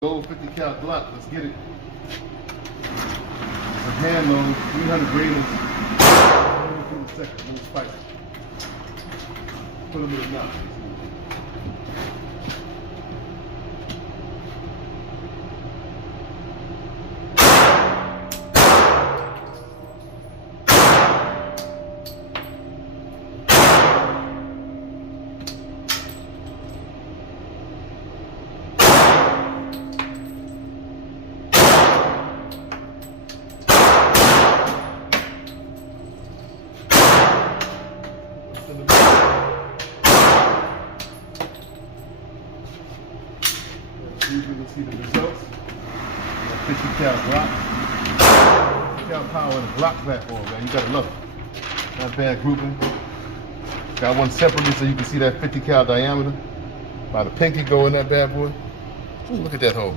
Gold 50 cal glock, let's get it. It's a hand load, 300 graders. Through the second, a little spicy. Put them in the mouth. You can see the results. 50 cal Glock. 50 cal power in a Glock platform, man. You gotta love it. Not bad grouping. Got one separately so you can see that 50 cal diameter. By the pinky go in that bad boy. Ooh, look at that hole.